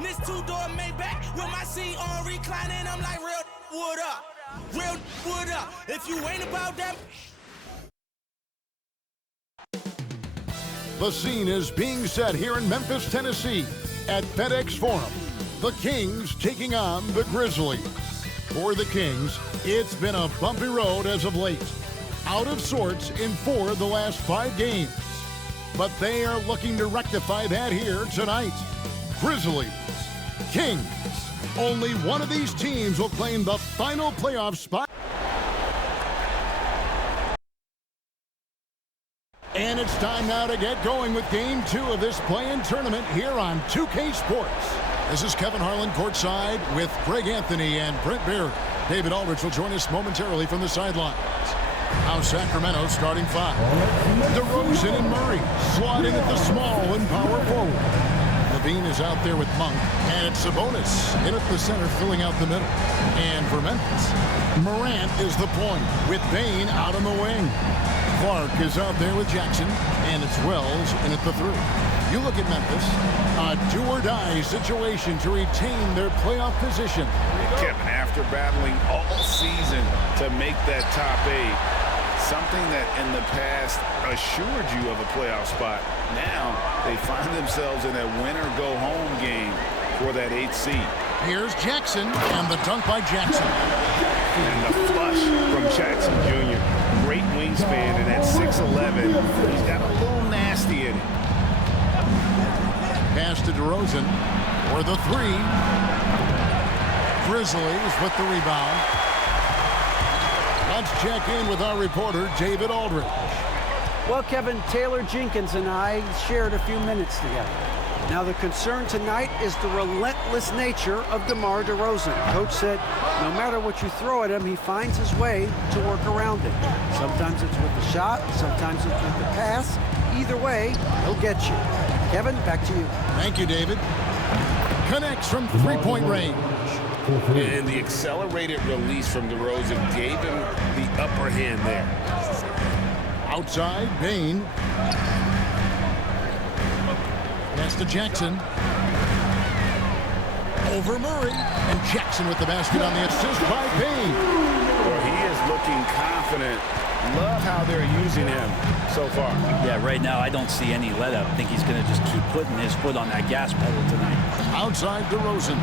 This two-door Maybach with my seat on reclining. I'm like, real wood up. Real wood up. If you ain't about that. The scene is being set here in Memphis, Tennessee at FedEx Forum. The Kings taking on the Grizzlies. For the Kings, it's been a bumpy road as of late. Out of sorts in 4 of the last 5 games. But they are looking to rectify that here tonight. Grizzlies, Kings. Only one of these teams will claim the final playoff spot. And it's time now to get going with Game 2 of this play-in tournament here on 2K Sports. This is Kevin Harlan courtside with Greg Anthony and Brent Barry. David Aldridge will join us momentarily from the sidelines. Now Sacramento starting 5. DeRozan and Murray slotting at the small and power forward. Levine is out there with Monk, and it's Sabonis in at the center filling out the middle. And for Memphis, Morant is the point with Bane out on the wing. Clark is out there with Jackson, and it's Wells in at the 3. You look at Memphis, a do-or-die situation to retain their playoff position. Kevin, after battling all season to make that top 8, something that in the past assured you of a playoff spot, now they find themselves in a winner-go-home game for that 8th seed. Here's Jackson, and the dunk by Jackson. And the flush from Jackson Jr. Great wingspan, and at 6'11", he's got a little nasty in it. Pass to DeRozan for the 3. Grizzlies with the rebound. Let's check in with our reporter, David Aldridge. Well, Kevin, Taylor Jenkins and I shared a few minutes together. Now, the concern tonight is the relentless nature of DeMar DeRozan. Coach said no matter what you throw at him, he finds his way to work around it. Sometimes it's with the shot, sometimes it's with the pass. Either way, he'll get you. Kevin, back to you. Thank you, David. Connects from 3-point range. And the accelerated release from DeRozan gave him the upper hand there. Outside, Bane. Pass to Jackson. Over Murray. And Jackson with the basket on the assist by Bane. Well, he is looking confident. Love how they're using him so far. Yeah, right now I don't see any let up. I think he's going to just keep putting his foot on that gas pedal tonight. Outside DeRozan.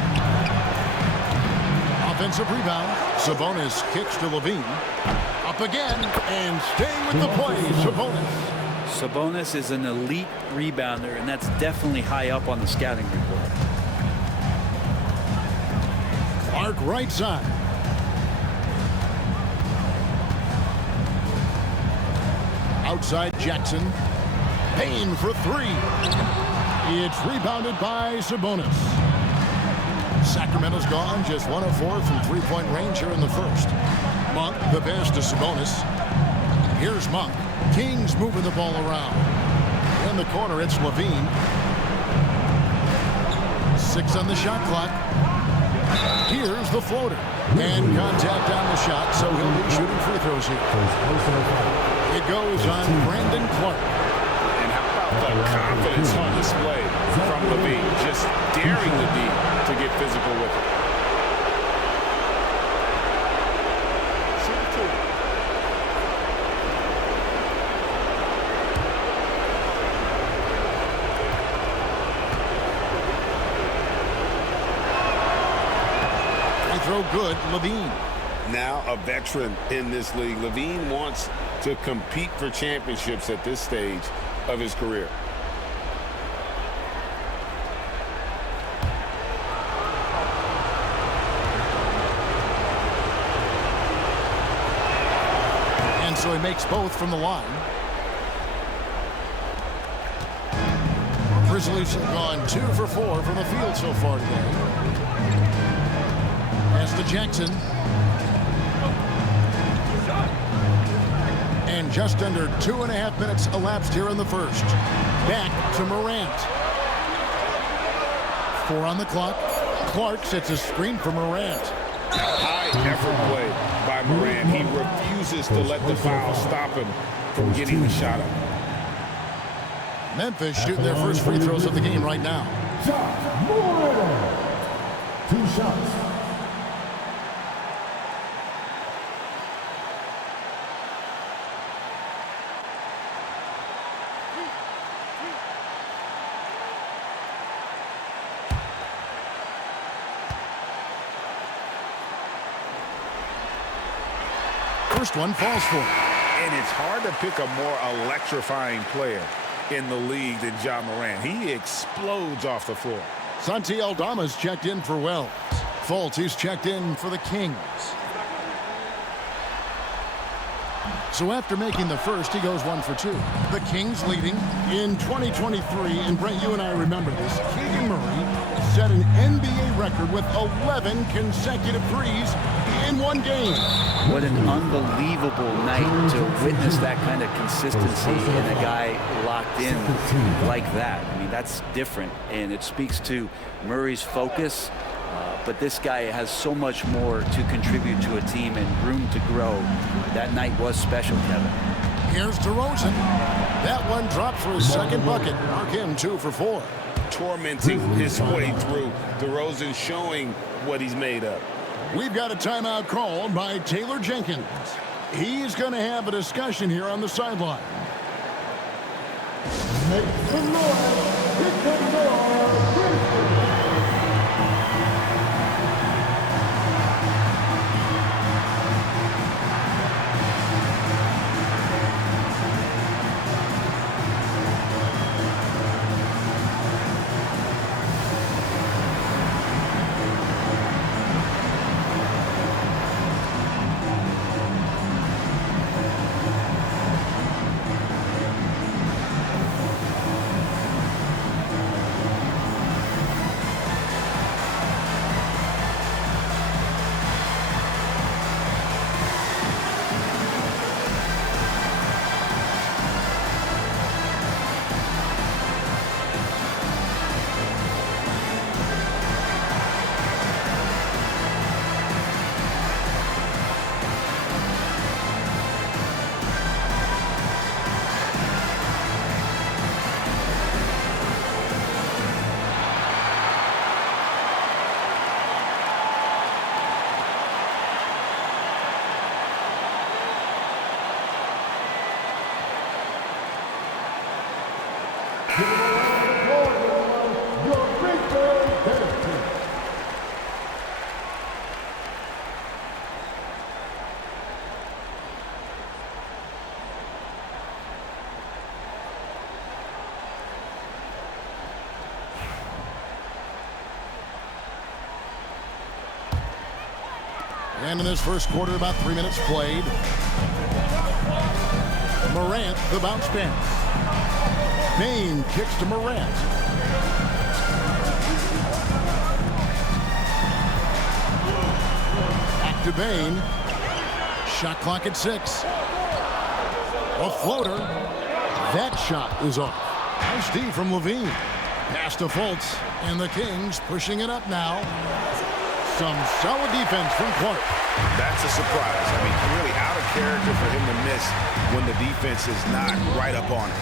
Offensive rebound. Sabonis kicks to Levine. Up again and staying with the play. Sabonis is an elite rebounder, and that's definitely high up on the scouting report. Clark right side. Outside Jackson. Payne for 3. It's rebounded by Sabonis. Sacramento's gone just 1 of 4 from 3-point range here in the first. Monk, the pass to Sabonis. Here's Monk. Kings moving the ball around. In the corner, it's Levine. 6 on the shot clock. Here's the floater. And contact on the shot, so he'll be shooting free throws here. It goes on Brandon Clark. And how about the confidence on display from Levine, just daring the D to get physical with it. They throw good, Levine. Now a veteran in this league, Levine wants to compete for championships at this stage of his career. And so he makes both from the line. Grizzlies have gone 2 for 4 from the field so far today. Pass to Jackson. And just under 2.5 minutes elapsed here in the first. Back to Morant. 4 on the clock. Clark sets a screen for Morant. High effort play by Morant. He refuses to let the foul stop him from getting the shot up. Memphis shooting their first free throws of the game right now. shots. First one falls for him. And it's hard to pick a more electrifying player in the league than Ja Morant. He explodes off the floor. Santi Aldama's checked in for Wells. Fultz, he's checked in for the Kings. So after making the first, he goes 1 for 2. The Kings leading in 2023, and Brent, you and I remember this. Keegan Murray set an NBA record with 11 consecutive threes in one game. What an unbelievable night to witness that kind of consistency and a guy locked in like that. I mean, that's different, and it speaks to Murray's focus. But this guy has so much more to contribute to a team and room to grow. That night was special, Kevin. Here's DeRozan. That one dropped for his second bucket. Mark him 2 for 4. Tormenting his way through. DeRozan showing what he's made of. We've got a timeout called by Taylor Jenkins. He's going to have a discussion here on the sideline. Make some noise. Make some noise. And in this first quarter, about 3 minutes played. Morant, the bounce pass. Bane kicks to Morant. Back to Bane. Shot clock at 6. A floater. That shot is off. Nice D from Levine. Pass to Fultz. And the Kings pushing it up now. Some solid defense from Clark. That's a surprise. I mean, really out of character for him to miss when the defense is not right up on it.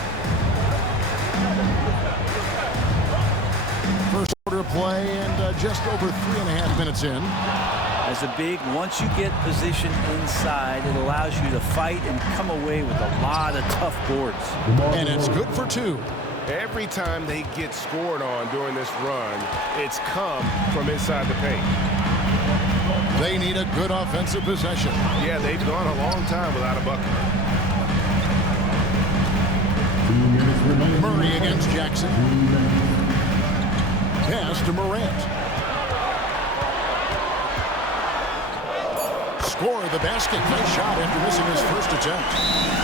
First quarter play and just over 3.5 minutes in. As a big, once you get position inside, it allows you to fight and come away with a lot of tough boards. And it's good for 2. Every time they get scored on during this run, it's come from inside the paint. They need a good offensive possession. Yeah, they've gone a long time without a bucket. Murray against Jackson. Pass to Morant. Score the basket. Nice shot after missing his first attempt.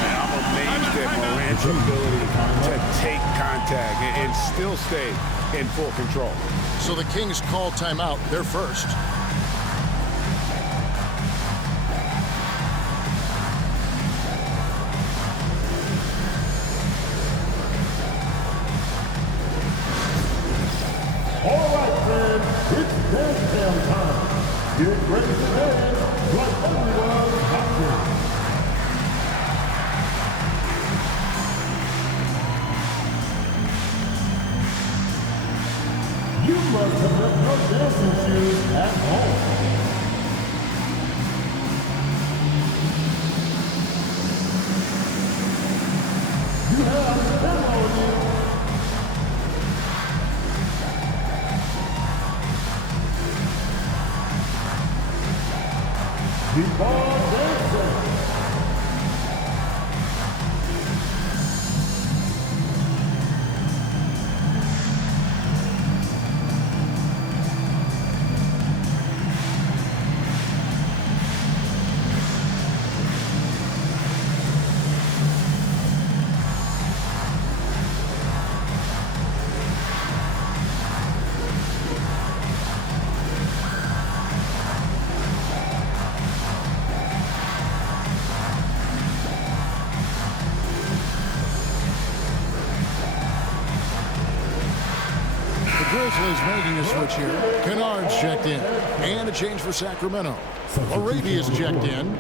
And I'm amazed at Morant's ability to take contact and still stay in full control. So the Kings call timeout. They're first. All right, friends, it's dance time. Get ready to dance like everyone has to. You must have left your dancing shoes at home. You have a camera on you. Before dancing. Grizzlies making a switch here. Kennard's checked in. And a change for Sacramento. Arabia's checked in.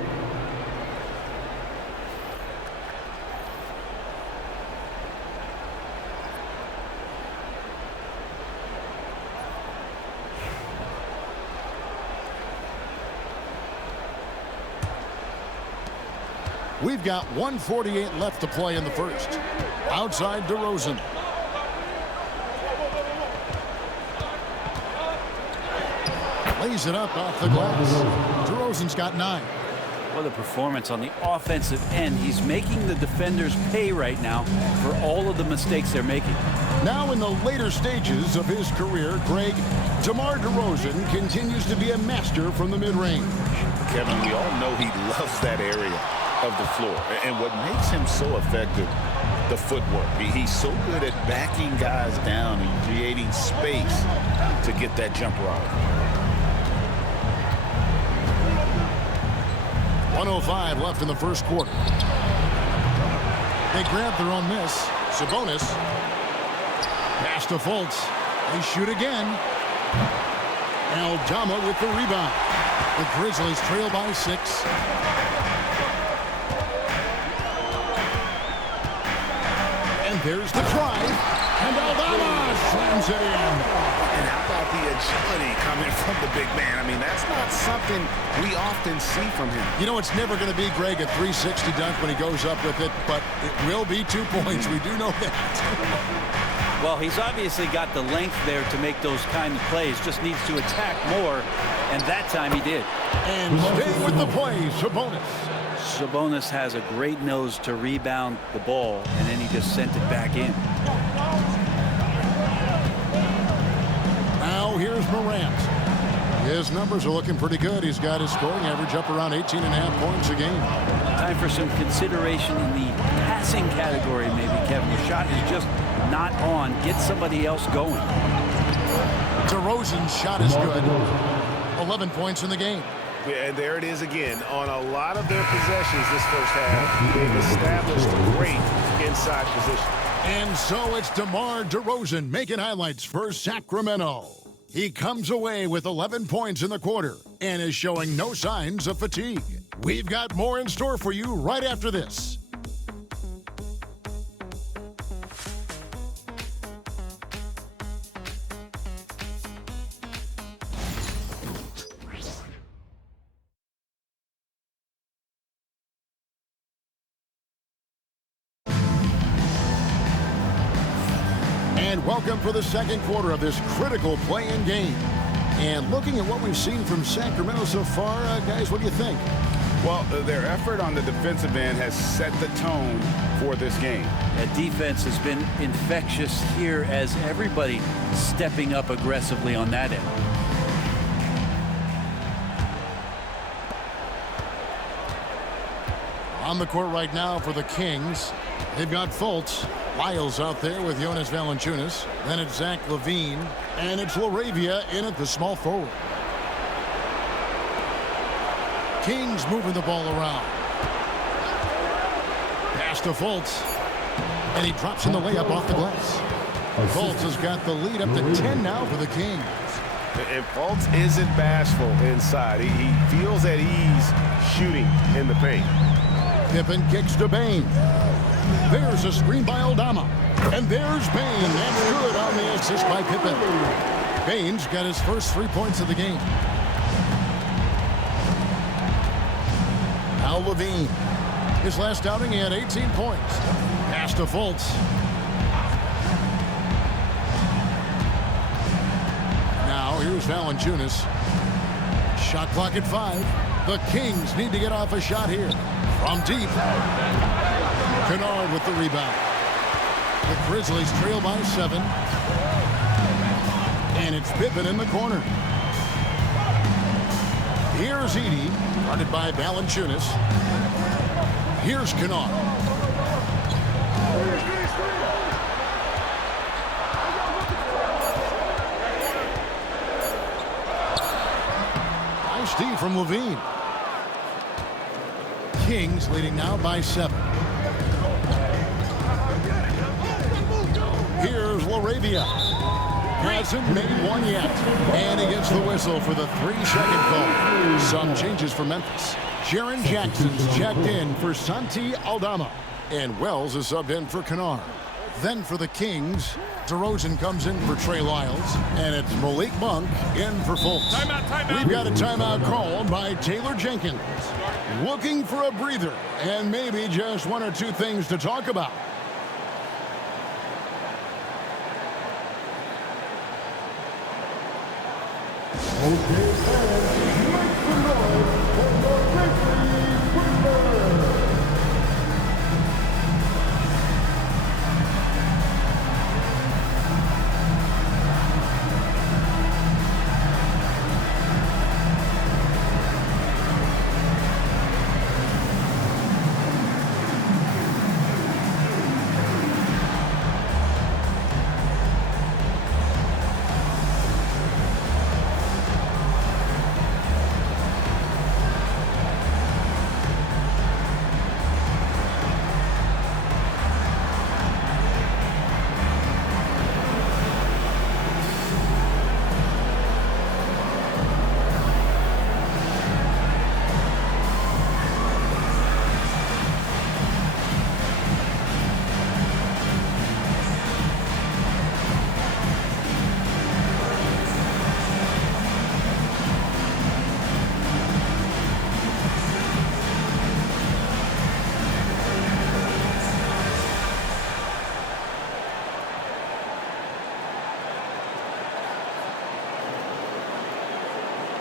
We've got 1:48 left to play in the first. Outside DeRozan. Lays it up off the glass. DeRozan's got 9. What a performance on the offensive end. He's making the defenders pay right now for all of the mistakes they're making. Now in the later stages of his career, Greg, DeMar DeRozan continues to be a master from the mid-range. Kevin, we all know he loves that area of the floor. And what makes him so effective, the footwork. He's so good at backing guys down and creating space to get that jumper off. 1:05 left in the first quarter. They grab their own miss. Sabonis. Pass to Fultz. They shoot again. Aldama with the rebound. The Grizzlies trail by 6. And there's the drive. And Aldama slams it in. And how about the agility coming from the big man? I mean, that's not something we often see from him. You know, it's never going to be, Greg, a 360 dunk when he goes up with it, but it will be 2 points. We do know that. Well, he's obviously got the length there to make those kind of plays. Just needs to attack more, and that time he did. And staying with the play, Sabonis. Sabonis has a great nose to rebound the ball, and then he just sent it back in. Now here's Morant. His numbers are looking pretty good. He's got his scoring average up around 18.5 points a game. Time for some consideration in the passing category, maybe, Kevin. The shot is just not on. Get somebody else going. DeRozan's shot is good. 11 points in the game. Yeah, and there it is again. On a lot of their possessions this first half, they've established great inside position. And so it's DeMar DeRozan making highlights for Sacramento. He comes away with 11 points in the quarter and is showing no signs of fatigue. We've got more in store for you right after this. And welcome for the second quarter of this critical play-in game. And looking at what we've seen from Sacramento so far, guys, what do you think? Well, their effort on the defensive end has set the tone for this game. That defense has been infectious here as everybody stepping up aggressively on that end. On the court right now for the Kings, they've got Fultz. Lyles out there with Jonas Valanciunas. Then it's Zach LaVine. And it's LaRavia in at the small forward. Kings moving the ball around. Pass to Fultz. And he drops in the layup off the glass. Fultz has got the lead up to 10 now for the Kings. And Fultz isn't bashful inside. He feels at ease shooting in the paint. Pippen kicks to Bane. There's a screen by Aldama. And there's Bane. That's good on the assist by Pippen. Baines got his first 3 points of the game. Now Levine. His last outing, he had 18 points. Pass to Fultz. Now here's Valanciunas. Shot clock at 5. The Kings need to get off a shot here. From deep. Kennard with the rebound. The Grizzlies trail by 7. And it's Pippen in the corner. Here's Edey, guarded by Valanciunas. Here's Kennard. Nice D from Levine. Kings leading now by 7. Here's LaRavia. Hasn't made one yet. And he gets the whistle for the 3-second call. Some changes for Memphis. Jaren Jackson's checked in for Santi Aldama. And Wells is subbed in for Kennard. Then for the Kings, DeRozan comes in for Trey Lyles. And it's Malik Monk in for Fultz. Timeout. We've got a timeout called by Taylor Jenkins. Looking for a breather. And maybe just 1 or 2 things to talk about. Okay, fans, make some noise for the Grizzlies Grizzlies.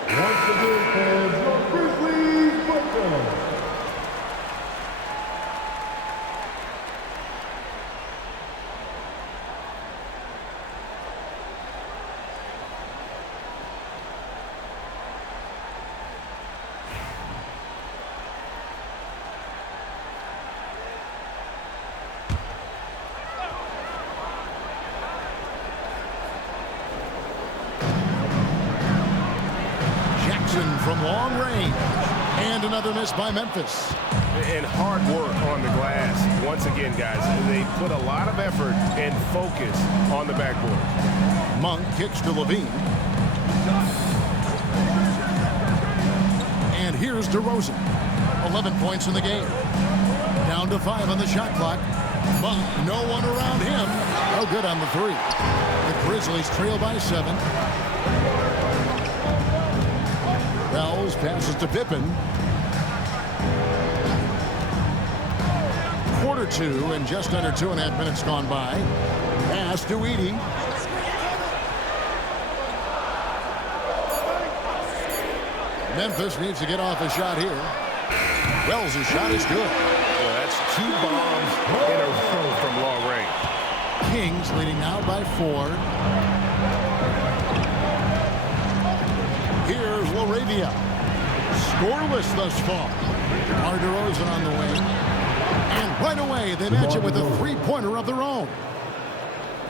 Once again, fans, the Grizzlies football. From long range. And another miss by Memphis. And hard work on the glass. Once again, guys, they put a lot of effort and focus on the backboard. Monk kicks to Levine. And here's DeRozan. 11 points in the game. Down to 5 on the shot clock. Monk, no one around him. No good on the 3. The Grizzlies trail by 7. Wells passes to Pippen. Quarter 2 and just under 2.5 minutes gone by. Pass to Edey. Memphis needs to get off a shot here. Wells' shot is good. Well, that's 2 bombs in a row from long range. Kings leading now by 4. Here's LaRavia. Scoreless thus far. DeRozan on the wing. And right away, they match it with a 3-pointer of their own.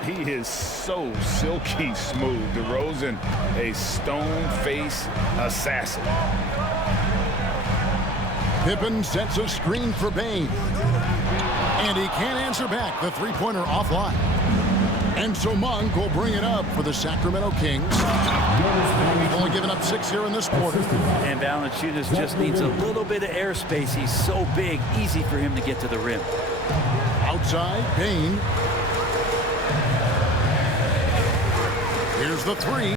He is so silky smooth. DeRozan, a stone-face assassin. Pippen sets a screen for Baines. And he can't answer back. The 3-pointer offline. And so Monk will bring it up for the Sacramento Kings. We've only given up 6 here in this quarter. And Valanciunas just needs a little bit of airspace. He's so big, easy for him to get to the rim. Outside, Baines. Here's the 3.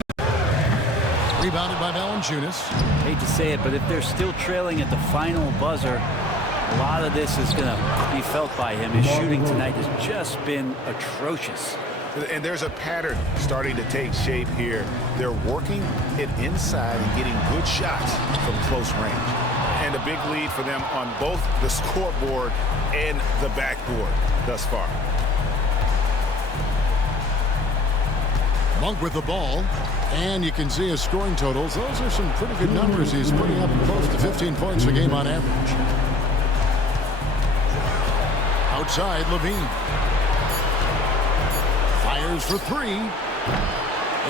Rebounded by Valanciunas. Hate to say it, but if they're still trailing at the final buzzer, a lot of this is going to be felt by him. His shooting tonight has just been atrocious. And there's a pattern starting to take shape here. They're working it inside and getting good shots from close range. And a big lead for them on both the scoreboard and the backboard thus far. Monk with the ball. And you can see his scoring totals. Those are some pretty good numbers. He's putting up close to 15 points a game on average. Outside, Levine. Fires for three.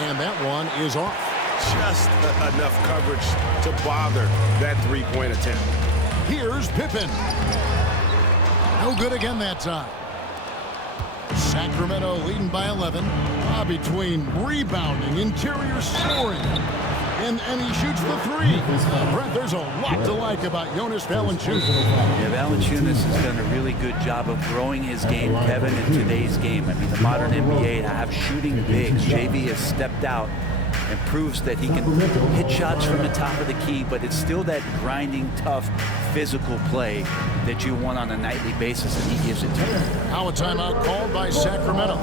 And that one is off. Just enough coverage to bother that three-point attempt. Here's Pippen. No good again that time. Sacramento leading by 11. Between rebounding, interior scoring, and he shoots the three. Brent, there's a lot to like about Jonas Valanciunas. Yeah, Valanciunas has done a really good job of growing his game, Kevin, in today's game. I mean, the modern NBA to have shooting bigs. JV has stepped out and proves that he can hit shots from the top of the key, but it's still that grinding, tough, physical play that you want on a nightly basis, and he gives it to you. Now a timeout called by Sacramento.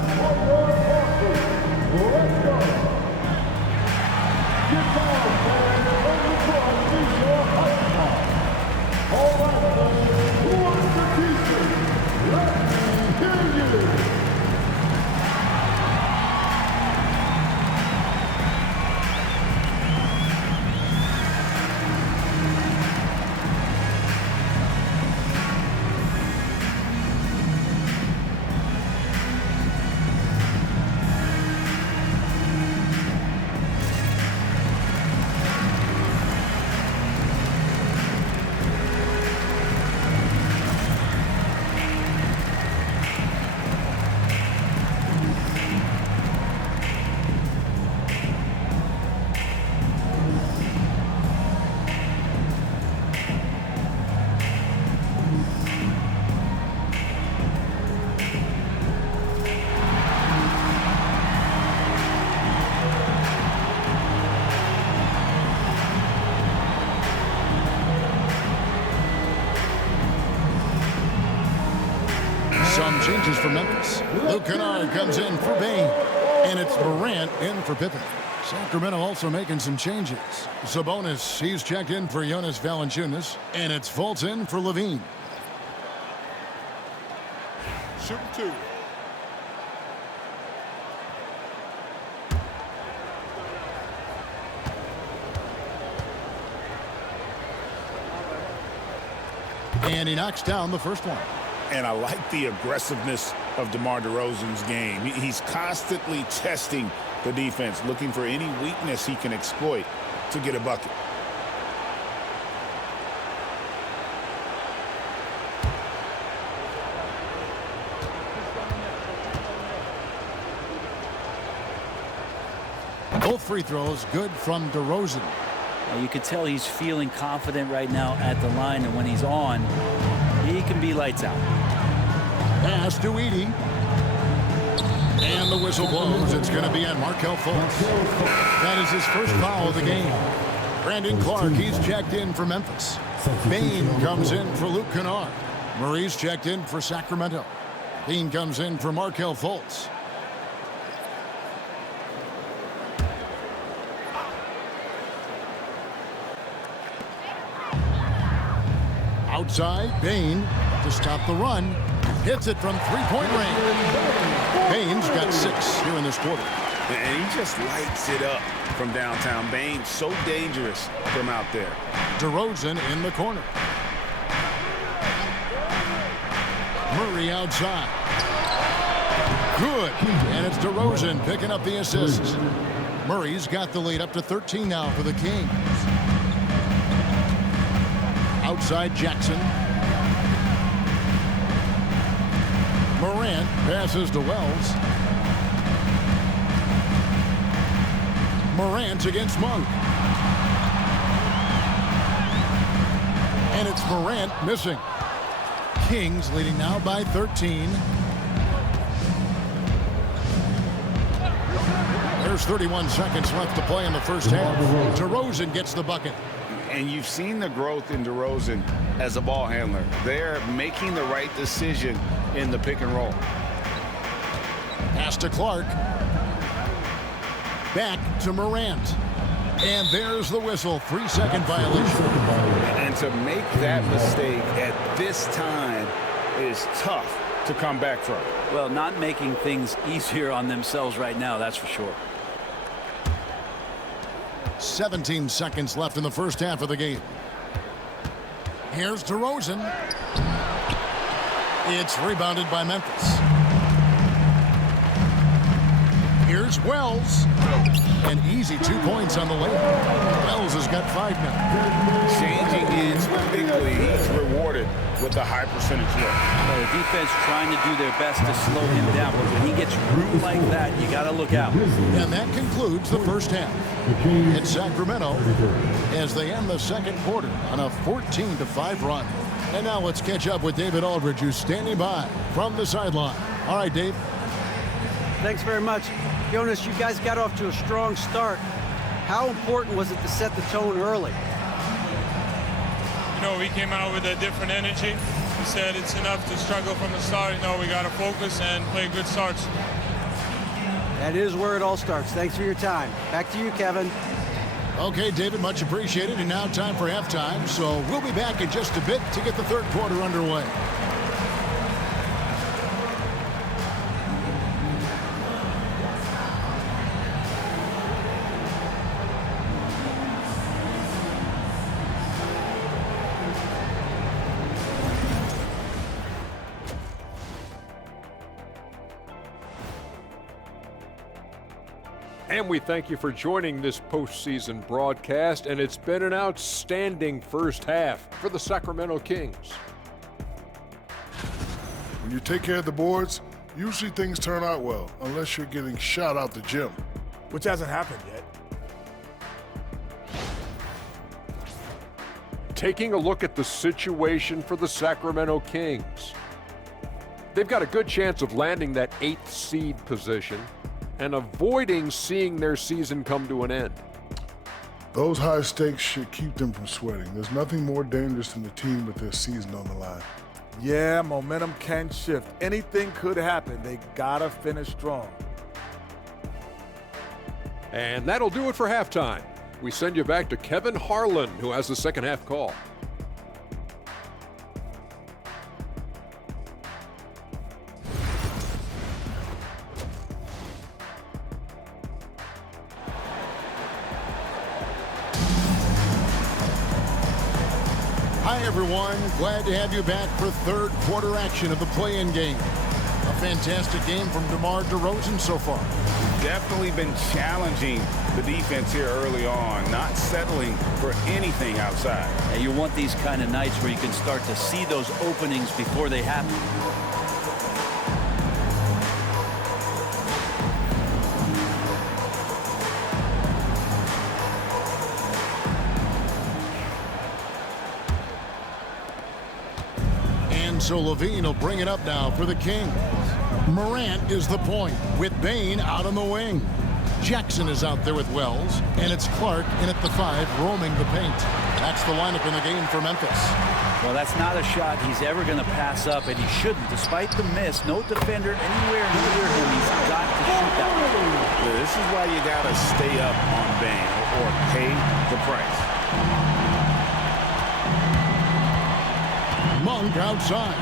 Some changes for Memphis. Luke Kennard comes in for Bain. And it's Morant in for Pippen. Sacramento also making some changes. Sabonis, he's checked in for Jonas Valanciunas. And it's Fultz in for Levine. Shoot two. And he knocks down the first one. And I like the aggressiveness of DeMar DeRozan's game. He's constantly testing the defense, looking for any weakness he can exploit to get a bucket. Both free throws good from DeRozan. You can tell he's feeling confident right now at the line, and when he's on, he can be lights out. Pass to Edey. And the whistle blows. It's going to be on Markelle Fultz. That is his first foul of the game. Brandon Clark, he's checked in for Memphis. Bain comes in for Luke Kennard. Murray's checked in for Sacramento. Bean comes in for Markelle Fultz. Outside, Bain to stop the run. Hits it from three-point range. Bain's got 6 here in this quarter. And he just lights it up from downtown. Bain, so dangerous from out there. DeRozan in the corner. Murray outside. Good. And it's DeRozan picking up the assist. Murray's got the lead up to 13 now for the Kings. Outside Jackson. Morant passes to Wells. Morant against Monk. And it's Morant missing. Kings leading now by 13. There's 31 seconds left to play in the first half. DeRozan gets the bucket. And you've seen the growth in DeRozan as a ball handler. They're making the right decision in the pick and roll. Pass to Clark. Back to Morant. And there's the whistle. 3-second violation. And to make that mistake at this time is tough to come back from. Well, not making things easier on themselves right now, that's for sure. 17 seconds left in the first half of the game. Here's DeRozan. It's rebounded by Memphis. Here's Wells. An easy 2 points on the way. Wells has got 5 now. Changing ends quickly. He's rewarded with a high percentage look. Well, the defense trying to do their best to slow him down, but when he gets room like that, you got to look out. And that concludes the first half. It's Sacramento as they end the second quarter on a 14-5 run. And now let's catch up with David Aldridge, who's standing by from the sideline. All right, Dave. Thanks very much. Jonas, you guys got off to a strong start. How important was it to set the tone early? You know, we came out with a different energy. We said it's enough to struggle from the start. You know, we got to focus and play good starts. That is where it all starts. Thanks for your time. Back to you, Kevin. Okay, David, much appreciated. And now time for halftime. So we'll be back in just a bit to get the third quarter underway. And we thank you for joining this postseason broadcast, and it's been an outstanding first half for the Sacramento Kings. When you take care of the boards, usually things turn out well, unless you're getting shot out the gym. Which hasn't happened yet. Taking a look at the situation for the Sacramento Kings. They've got a good chance of landing that 8th seed position and avoiding seeing their season come to an end. Those high stakes should keep them from sweating. There's nothing more dangerous than the team with their season on the line. Yeah, momentum can shift. Anything could happen. They gotta finish strong. And that'll do it for halftime. We send you back to Kevin Harlan, who has the second half call. Hi, everyone. Glad to have you back for third quarter action of the play-in game. A fantastic game from DeMar DeRozan so far. Definitely been challenging the defense here early on, not settling for anything outside. And you want these kind of nights where you can start to see those openings before they happen. So Levine will bring it up now for the Kings. Morant is the point with Bane out on the wing. Jackson is out there with Wells, and it's Clark in at the 5 roaming the paint. That's the lineup in the game for Memphis. Well, that's not a shot he's ever going to pass up, and he shouldn't. Despite the miss, no defender anywhere near him. He's got to shoot that one. Well, this is why you got to stay up on Bane or pay the price. Monk outside.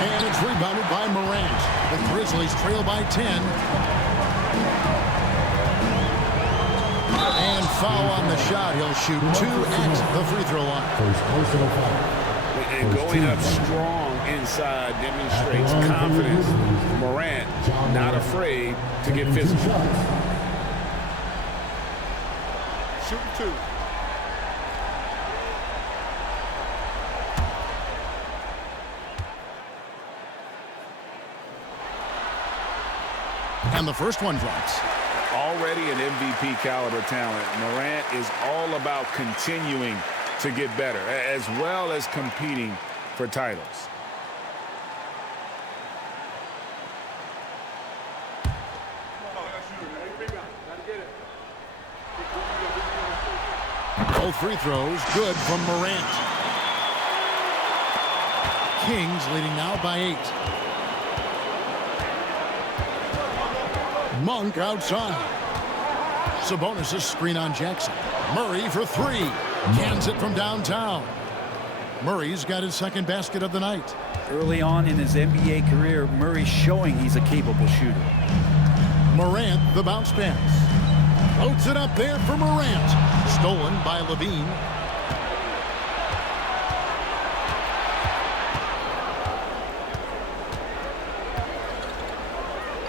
And it's rebounded by Morant. The Grizzlies trail by 10. And foul on the shot. He'll shoot 2 at the free throw line. And going up strong inside demonstrates confidence. Morant not afraid to get physical. Shooting 2. And the first one drops. Already an MVP caliber talent, Morant is all about continuing to get better, as well as competing for titles. Both free throws good from Morant. Kings leading now by 8. Monk outside. Sabonis' screen on Jackson. Murray for 3. Cans it from downtown. Murray's got his second basket of the night. Early on in his NBA career, Murray's showing he's a capable shooter. Morant, the bounce pass. Floats it up there for Morant. Stolen by Levine.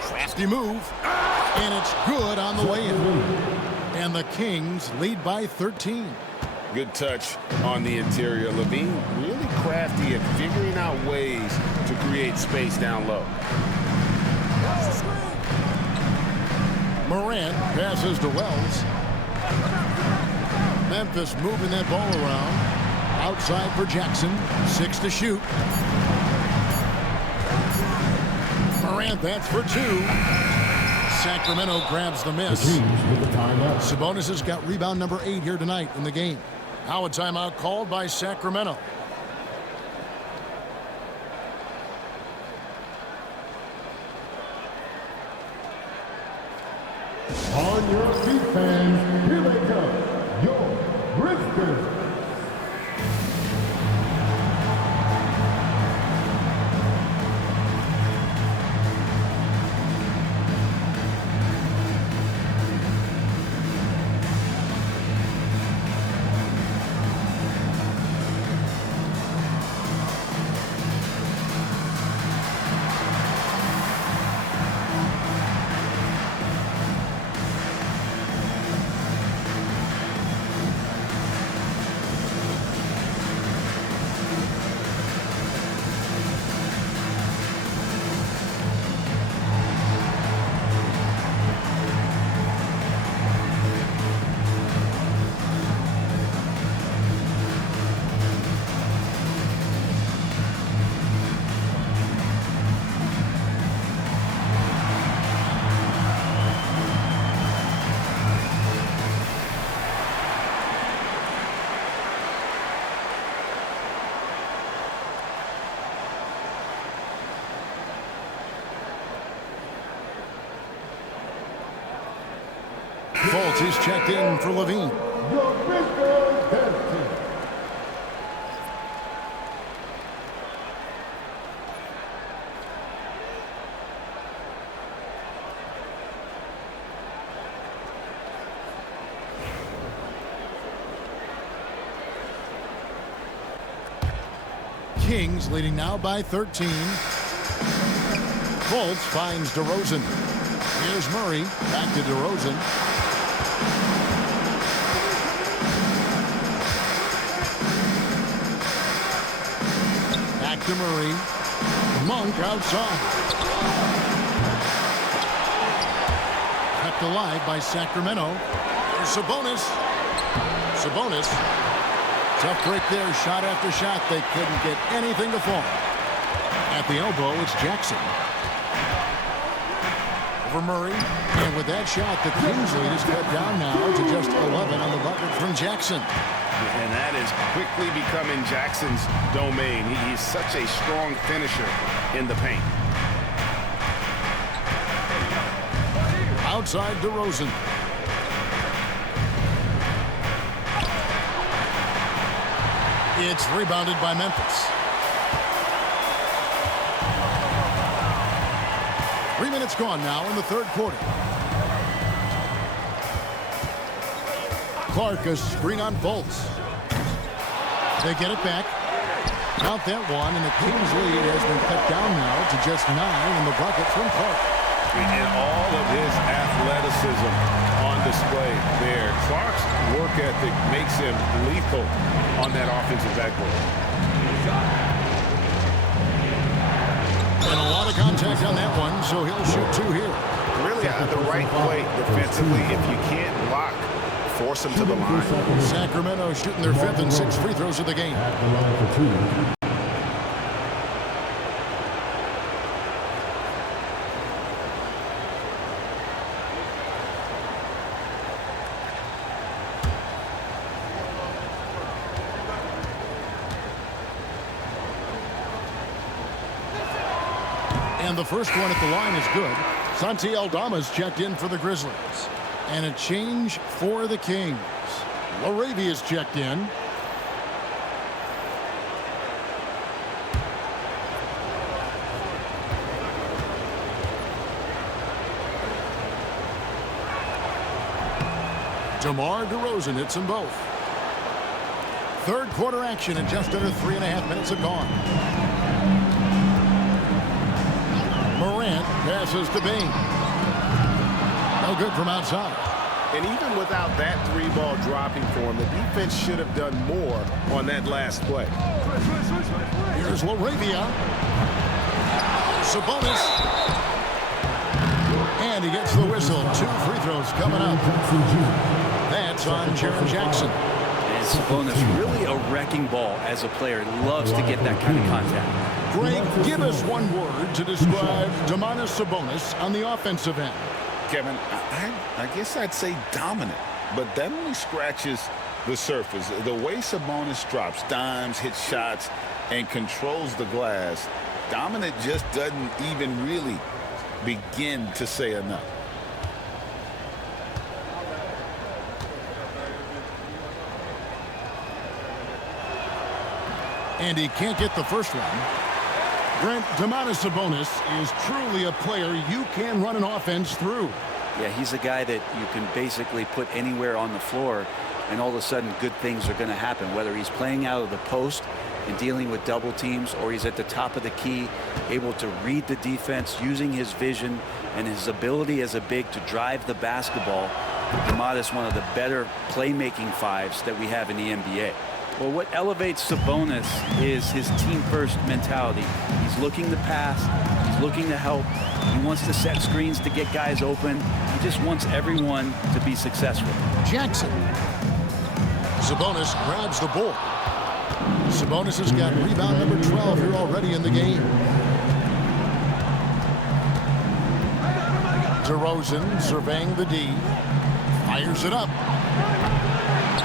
Crafty move. And it's good on the way in. And the Kings lead by 13. Good touch on the interior. Levine really crafty at figuring out ways to create space down low. Morant passes to Wells. Memphis moving that ball around. Outside for Jackson. 6 to shoot. Morant, that's for 2. Sacramento grabs the miss. Sabonis has got rebound number 8 here tonight in the game. Now a timeout called by Sacramento. On your feet, fans, here they come, your Grizzlies. Fultz is checked in for Levine. Kings leading now by 13. Fultz finds DeRozan. Here's Murray. Back to DeRozan. Back to Murray. Monk outside. Kept alive by Sacramento. There's Sabonis. Sabonis. Tough break there. Shot after shot. They couldn't get anything to fall. At the elbow, it's Jackson. For Murray, and with that shot, the Kings lead is cut down now to just 11 on the bucket from Jackson. And that is quickly becoming Jackson's domain. He's such a strong finisher in the paint. Outside DeRozan. It's rebounded by Memphis. 3 minutes gone now in the third quarter. Clark, a screen on Fultz. They get it back. Count that one, and the Kings lead has been cut down now to just 9 in the bucket from Clark. And all of his athleticism on display there. Clark's work ethic makes him lethal on that offensive backboard. And a lot of contact on that one, so he'll shoot 2 here. Really the right play defensively. If you can't block, force him to the line. Sacramento shooting their 5th and 6th free throws of the game. At the line for 2. the first one at the line is good. Santi Aldama's checked in for the Grizzlies. And a change for the Kings. Laravia's checked in. DeMar DeRozan hits them both. Third quarter action in just under 3.5 minutes have gone. Morant passes to Bain. No good from outside. And even without that 3-ball dropping for him, the defense should have done more on that last play. Here's Laravia. Sabonis. And he gets the whistle. 2 free throws coming up. That's on Jaren Jackson. And Sabonis really a wrecking ball as a player. Loves to get that kind of contact. Greg, give us one word to describe Domantas Sabonis on the offensive end. Kevin, I guess I'd say dominant, but that only scratches the surface. The way Sabonis drops dimes, hits shots, and controls the glass, dominant just doesn't even really begin to say enough. And he can't get the first one. Brent, Domantas Sabonis is truly a player you can run an offense through. Yeah, he's a guy that you can basically put anywhere on the floor, and all of a sudden good things are going to happen, whether he's playing out of the post and dealing with double teams, or he's at the top of the key, able to read the defense, using his vision and his ability as a big to drive the basketball. Domantas, one of the better playmaking fives that we have in the NBA. Well, what elevates Sabonis is his team-first mentality. He's looking to pass. He's looking to help. He wants to set screens to get guys open. He just wants everyone to be successful. Jackson. Sabonis grabs the ball. Sabonis has got rebound number 12 here already in the game. DeRozan surveying the D. Fires it up.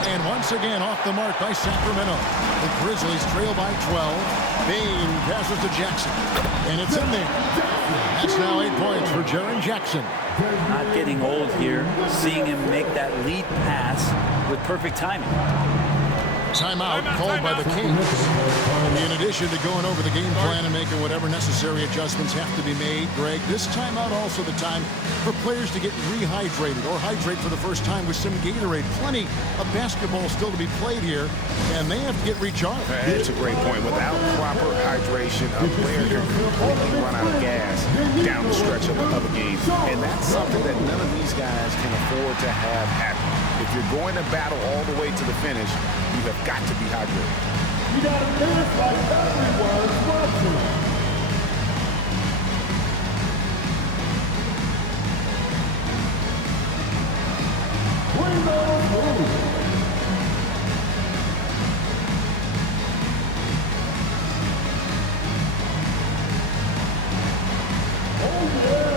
And once again off the mark by Sacramento. The Grizzlies trail by 12. Bain passes to Jackson. And it's in there. That's now 8 points for Jaren Jackson. Not getting old here. Seeing him make that lead pass with perfect timing. Timeout called by the Kings. In addition to going over the game plan and making whatever necessary adjustments have to be made, Greg, this timeout also the time for players to get rehydrated or hydrate for the first time with some Gatorade. Plenty of basketball still to be played here, and they have to get recharged. That's a great point. Without proper hydration, a player can completely run out of gas down the stretch of a game. And that's something that none of these guys can afford to have happen. If you're going to battle all the way to the finish, you have got to be hydrated. You got to finish like everyone's watching. Bring those moves. Oh, yeah.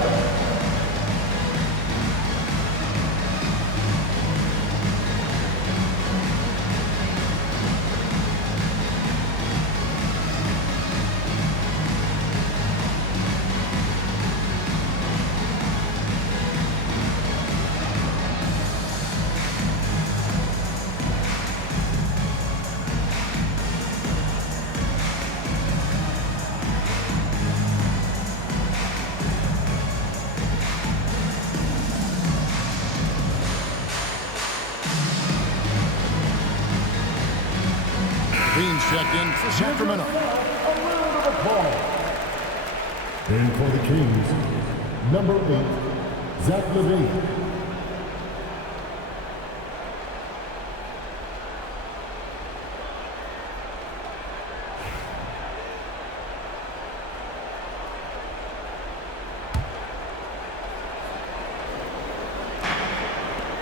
Beans checked in for Sacramento. A round of applause. And for the Kings, number 8, Zach LaVine.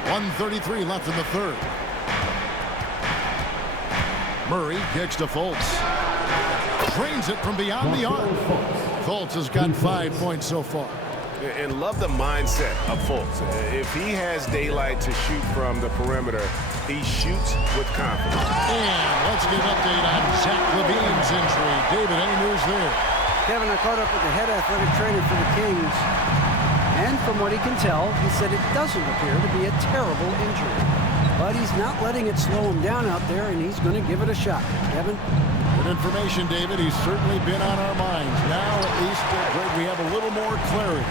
.133 left in the third. Murray kicks to Fultz. Drains it from beyond the arc. Fultz has got 5 points so far. And love the mindset of Fultz. If he has daylight to shoot from the perimeter, he shoots with confidence. And let's get an update on Zach LaVine's injury. David, any news there? Kevin, I caught up with the head athletic trainer for the Kings, and from what he can tell, he said it doesn't appear to be a terrible injury. But he's not letting it slow him down out there, and he's going to give it a shot. Kevin? Good information, David. He's certainly been on our minds. Now, at least, Greg, we have a little more clarity.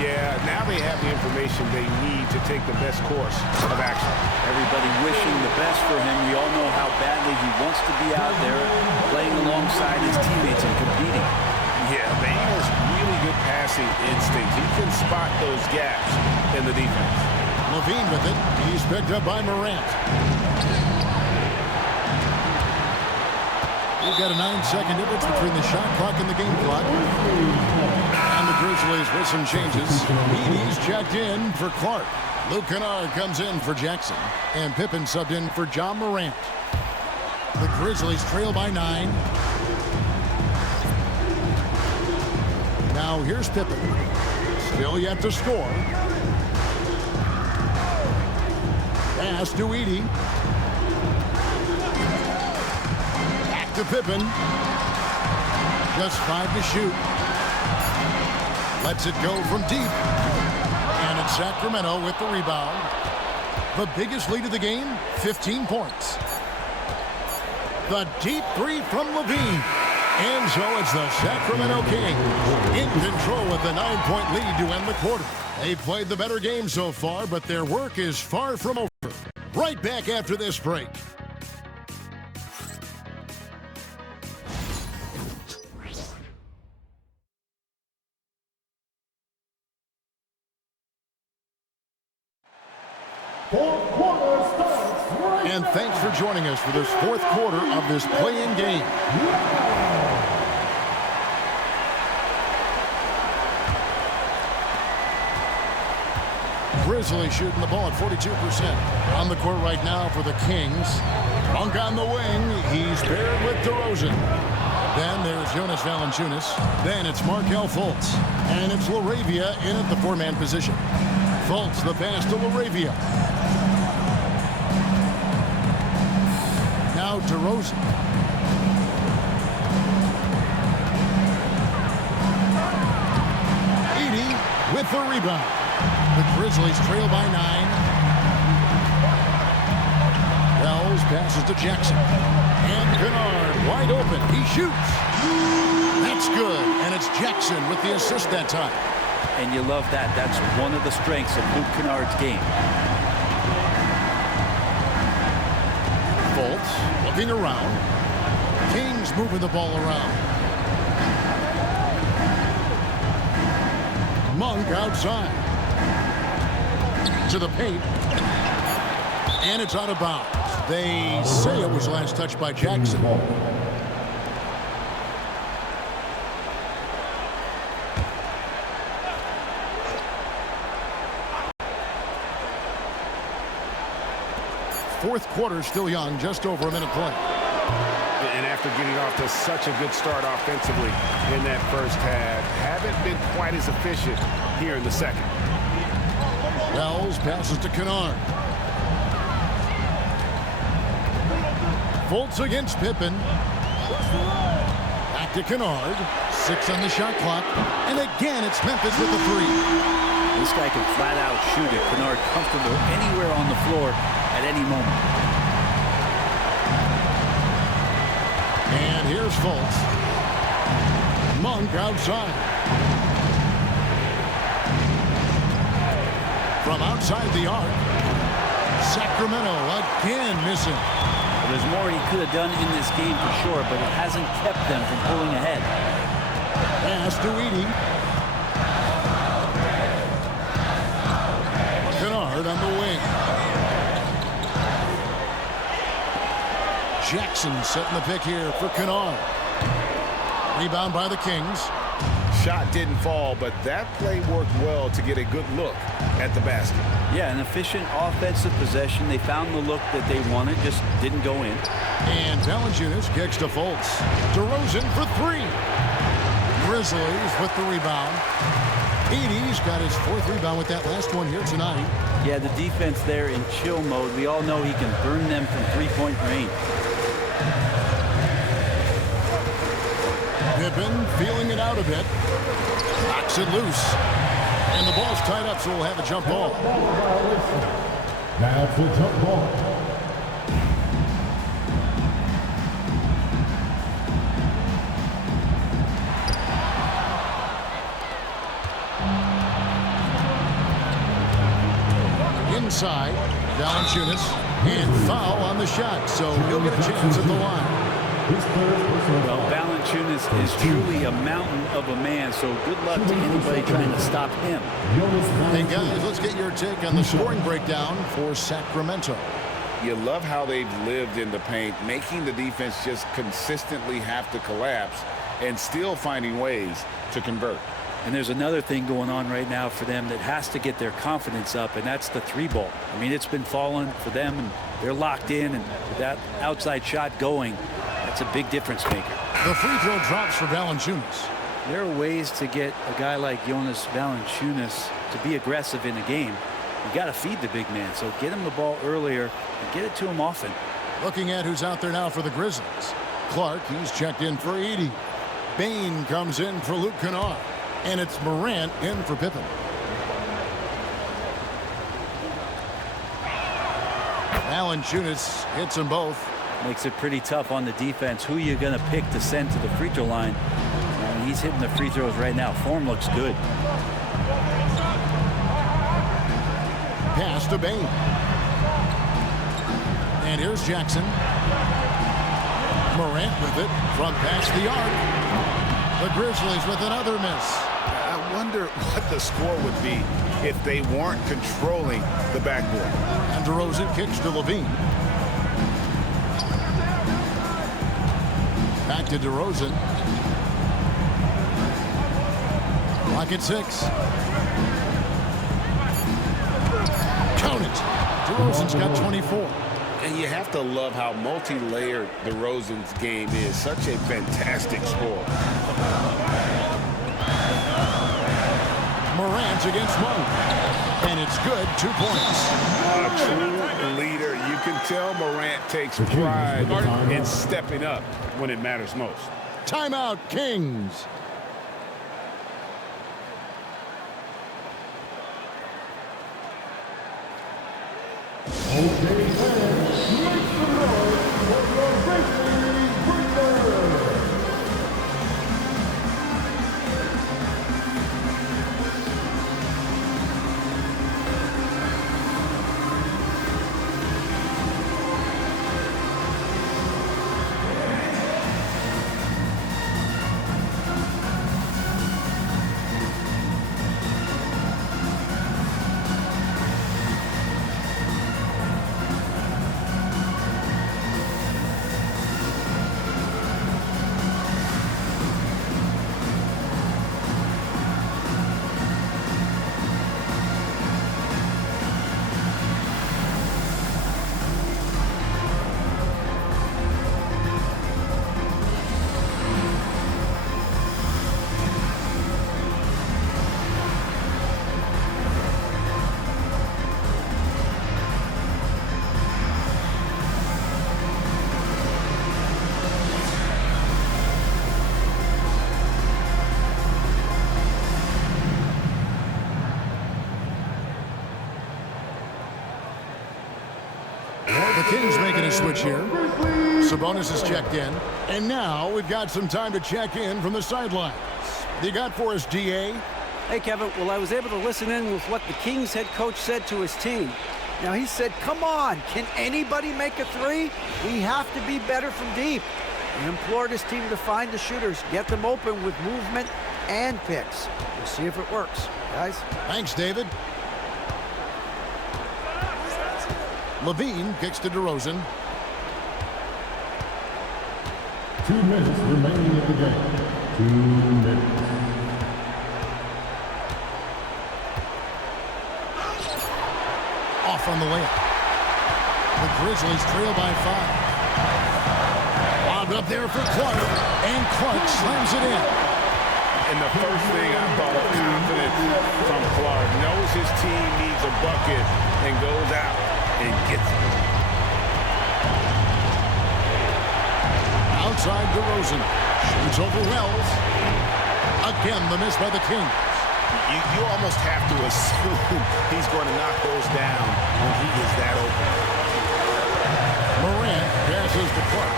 Yeah, now they have the information they need to take the best course of action. Everybody wishing the best for him. We all know how badly he wants to be out there playing alongside his teammates and competing. Yeah, Bane has really good passing instinct. He can spot those gaps in the defense. Levine with it. He's picked up by Morant. We've got a 9-second difference between the shot clock and the game clock. And the Grizzlies with some changes. Edie's checked in for Clark. Luke Kennard comes in for Jackson. And Pippen subbed in for John Morant. The Grizzlies trail by 9. Now here's Pippen. Still yet to score. Pass to Edie. Back to Pippen. Just 5 to shoot. Lets it go from deep. And it's Sacramento with the rebound. The biggest lead of the game, 15 points. The deep three from Levine. And so it's the Sacramento Kings in control with the 9-point lead to end the quarter. They played the better game so far, but their work is far from over. Right back after this break. And thanks for joining us for this fourth quarter of this play-in game. Grizzlies shooting the ball at 42%. On the court right now for the Kings. Monk on the wing. He's paired with DeRozan. Then there's Jonas Valanciunas. Then it's Markelle Fultz. And it's LaRavia in at the 4-man position. Fultz the pass to LaRavia. Now DeRozan. Edie with the rebound. The Grizzlies trail by 9. Wells passes to Jackson. And Kennard wide open. He shoots. That's good. And it's Jackson with the assist that time. And you love that. That's one of the strengths of Luke Kennard's game. Fultz looking around. Kings moving the ball around. Monk outside. To the paint. And it's out of bounds. They say it was last touched by Jackson. Fourth quarter still young, just over a minute play. And after getting off to such a good start offensively in that first half, haven't been quite as efficient here in the second. Wells passes to Kennard. Fultz against Pippen. Back to Kennard. 6 on the shot clock. And again, it's Memphis with the 3. This guy can flat out shoot it. Kennard comfortable anywhere on the floor at any moment. And here's Fultz. Monk outside. From outside the arc. Sacramento again missing. Well, there's more he could have done in this game for sure, but it hasn't kept them from pulling ahead. Pass to Edie. Kennard on the wing. Jackson setting the pick here for Kennard. Rebound by the Kings. Shot didn't fall, but that play worked well to get a good look at the basket. Yeah, an efficient offensive possession. They found the look that they wanted, just didn't go in. And Valanciunas kicks to Fultz. DeRozan for 3. Grizzlies with the rebound. Edie's got his 4th rebound with that last one here tonight. Yeah, the defense there in chill mode. We all know he can burn them from 3-point range. Pippen feeling it out a bit. Knocks it loose. And the ball's tied up, so we'll have a jump ball. That's a jump ball. Inside, Valanciunas, and foul on the shot, so he'll get a chance at the line. Well, Valanciunas is truly a mountain of a man, so good luck to anybody trying to stop him. Hey guys, let's get your take on the scoring breakdown for Sacramento. You love how they've lived in the paint, making the defense just consistently have to collapse and still finding ways to convert. And there's another thing going on right now for them that has to get their confidence up, and that's the three ball. I mean, it's been falling for them, and they're locked in, and with that outside shot going, that's a big difference maker. The free throw drops for Valanciunas. There are ways to get a guy like Jonas Valanciunas to be aggressive in a game. You got to feed the big man, so get him the ball earlier and get it to him often. Looking at who's out there now for the Grizzlies. Clark, he's checked in for Edey. Bain comes in for Luke Kennard. And it's Morant in for Pippen. Valanciunas hits them both. Makes it pretty tough on the defense. Who are you going to pick to send to the free throw line? And he's hitting the free throws right now. Form looks good. Pass to Bain. And here's Jackson. Morant with it from past the arc. The Grizzlies with another miss. I wonder what the score would be if they weren't controlling the backboard. And DeRozan kicks to Levine. Back to DeRozan. Clock at 6. Count it. DeRozan's got 24. And you have to love how multi-layered DeRozan's game is. Such a fantastic score. Morant against Monk. And it's good. 2 points. A true leader. You can tell Morant takes pride in stepping up when it matters most. Timeout, Kings. Okay, fans, make some noise for your Grizzlies breakers. The Kings making a switch here. Sabonis is checked in. And now we've got some time to check in from the sidelines. What you got for us, DA? Hey, Kevin. Well, I was able to listen in with what the Kings head coach said to his team. Now, he said, come on, can anybody make a three? We have to be better from deep. He implored his team to find the shooters, get them open with movement and picks. We'll see if it works, guys. Thanks, David. Levine kicks to DeRozan. 2 minutes remaining in the game. 2 minutes. Off on the layup. The Grizzlies trail by 5. Lobbed up there for Clark. And Clark slams it in. And the first thing I thought of confidence from Clark. Knows his team needs a bucket and goes out and gets it. Outside DeRozan. Shoots over Wells. Again, the miss by the Kings. You almost have to assume he's going to knock those down when he is that open. Morant passes to Clark.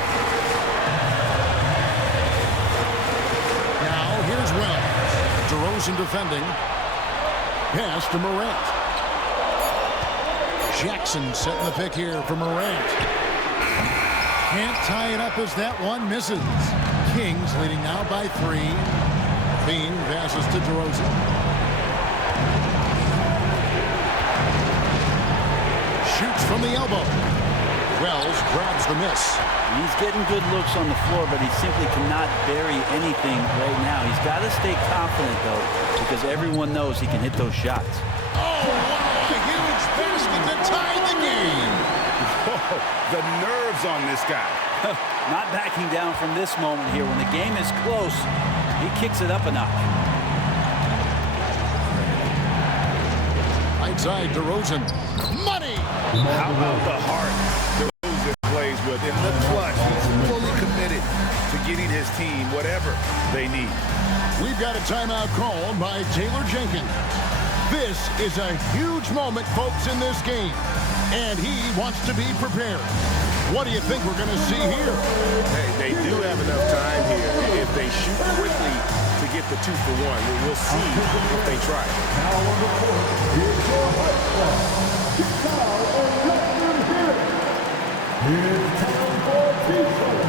Now here's Wells. DeRozan defending. Pass to Morant. Jackson setting the pick here for Morant. Can't tie it up as that one misses. Kings leading now by 3. Bean passes to DeRozan. Shoots from the elbow. Wells grabs the miss. He's getting good looks on the floor, but he simply cannot bury anything right now. He's got to stay confident, though, because everyone knows he can hit those shots. Oh, wow, a huge basket to tie the game. Whoa, the nerves on this guy. Not backing down from this moment here. When the game is close, he kicks it up a notch. Right side, DeRozan. Money! How about the heart DeRozan plays with? In the clutch, he's fully committed to getting his team whatever they need. We've got a timeout called by Taylor Jenkins. This is a huge moment, folks, in this game. And he wants to be prepared. What do you think we're going to see here? Hey, they do have enough time here. If they shoot quickly to get the 2 for 1, we'll see if they try. Now on the court, here's your right squad. It's now on record here. It's time for T-shirt.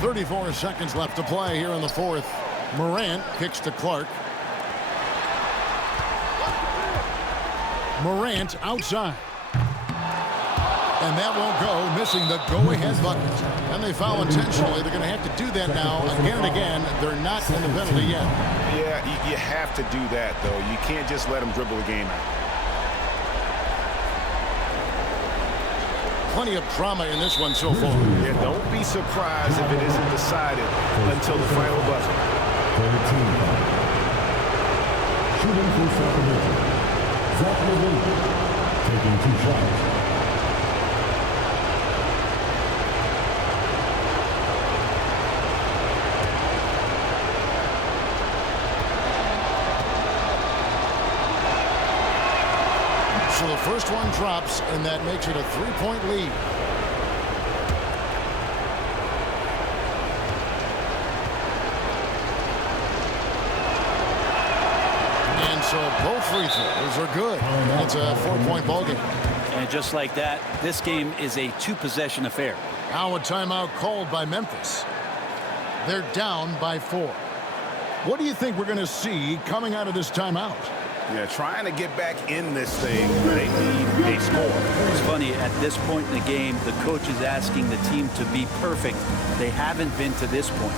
.34 seconds left to play here in the fourth. Morant kicks to Clark. Morant outside. And that won't go, missing the go-ahead bucket. And they foul intentionally. They're going to have to do that now again and again. They're not in the penalty yet. Yeah, you have to do that, though. You can't just let them dribble the game out. Plenty of drama in this one so far. Yeah, don't be surprised if it isn't decided until the final buzzer. 13. Shooting for Sacramento. Sacramento taking 2 shots. So the first one drops, and that makes it a 3-point lead. And so both free throws are good. It's a 4-point ballgame. And just like that, this game is a 2-possession affair. Now a timeout called by Memphis. They're down by 4. What do you think we're going to see coming out of this timeout? Yeah, trying to get back in this thing, they need a score. It's funny, at this point in the game, the coach is asking the team to be perfect. They haven't been to this point.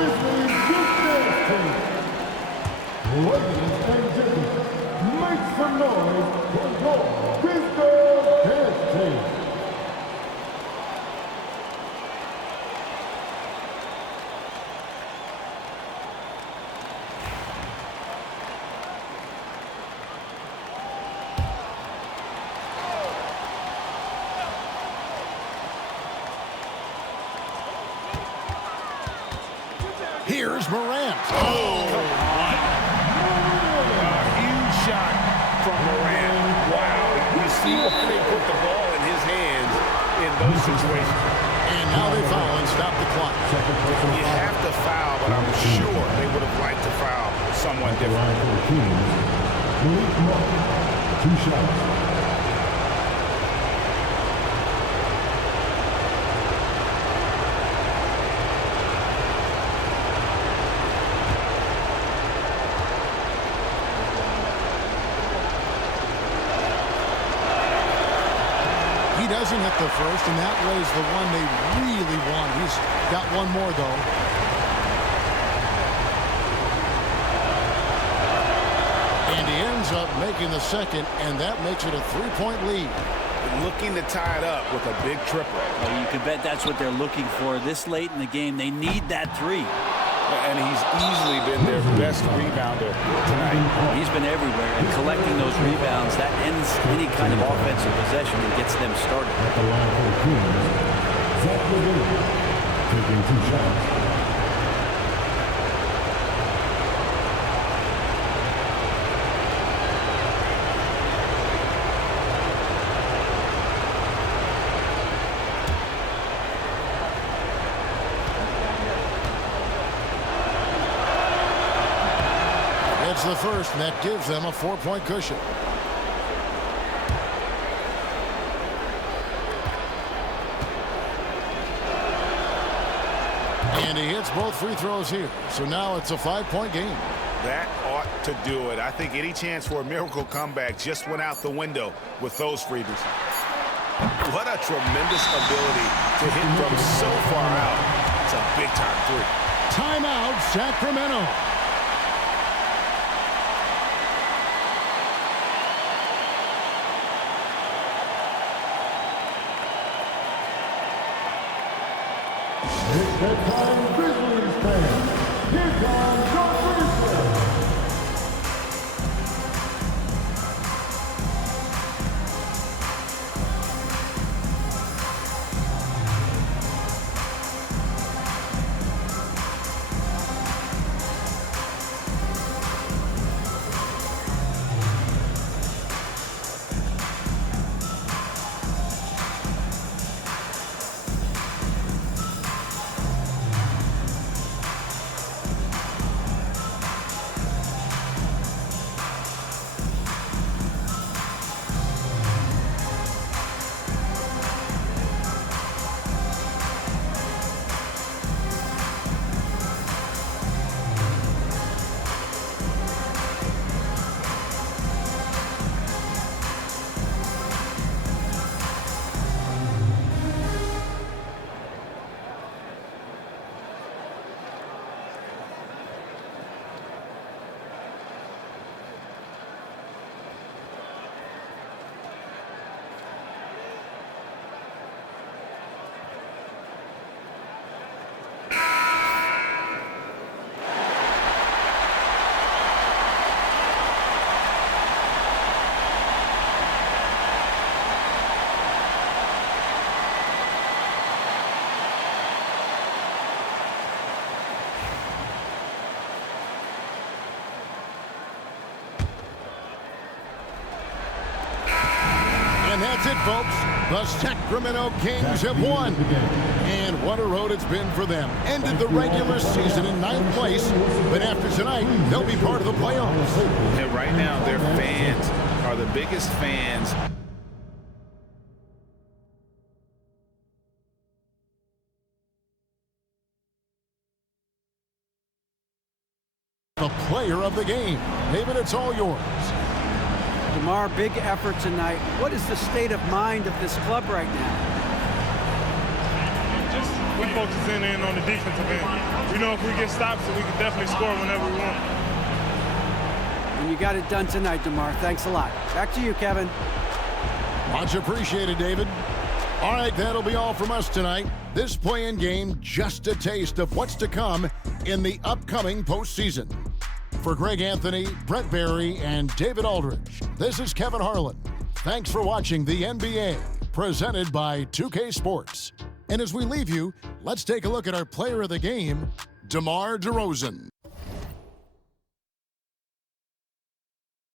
Grizzlies Youth Team. Ladies and gentlemen, make some noise for your Grizzlies Dance Team. Here's Morant. Oh, come on. A huge shot from Morant. Wow. You see why they put the ball in his hands in those situations. And now they foul and stop the clock. You have to foul, but I'm sure they would have liked to foul someone different. Malik Monk, 2 shots. Doesn't hit the first, and that was the one they really want. He's got one more, though. And he ends up making the second, and that makes it a 3-point lead. Looking to tie it up with a big triple. Well, you can bet that's what they're looking for this late in the game. They need that 3. And he's easily been their best rebounder tonight. He's been everywhere, and collecting those rebounds, that ends any kind of offensive possession and gets them started. At the line for the Kings, Zach LaVine, taking 2 shots. The first, and that gives them a 4-point cushion. And he hits both free throws here. So now it's a 5-point game. That ought to do it. I think any chance for a miracle comeback just went out the window with those freebies. What a tremendous ability to hit from so far out. It's a big-time 3. Timeout, Sacramento. It's that time, Grizzlies fans. Here comes your Grizzlies. And that's it, folks. The Sacramento Kings have won. And what a road it's been for them. Ended the regular season in 9th place, but after tonight, they'll be part of the playoffs. And right now, their fans are the biggest fans. The player of the game. David, it's all yours. DeMar, big effort tonight. What is the state of mind of this club right now? Just when focusing in on the defensive end. We know if we get stops, we can definitely score whenever we want. And you got it done tonight, DeMar. Thanks a lot. Back to you, Kevin. Much appreciated, David. All right, that'll be all from us tonight. This play-in game, just a taste of what's to come in the upcoming postseason. For Greg Anthony, Brent Barry, and David Aldridge, this is Kevin Harlan. Thanks for watching the NBA, presented by 2K Sports. And as we leave you, let's take a look at our player of the game, DeMar DeRozan.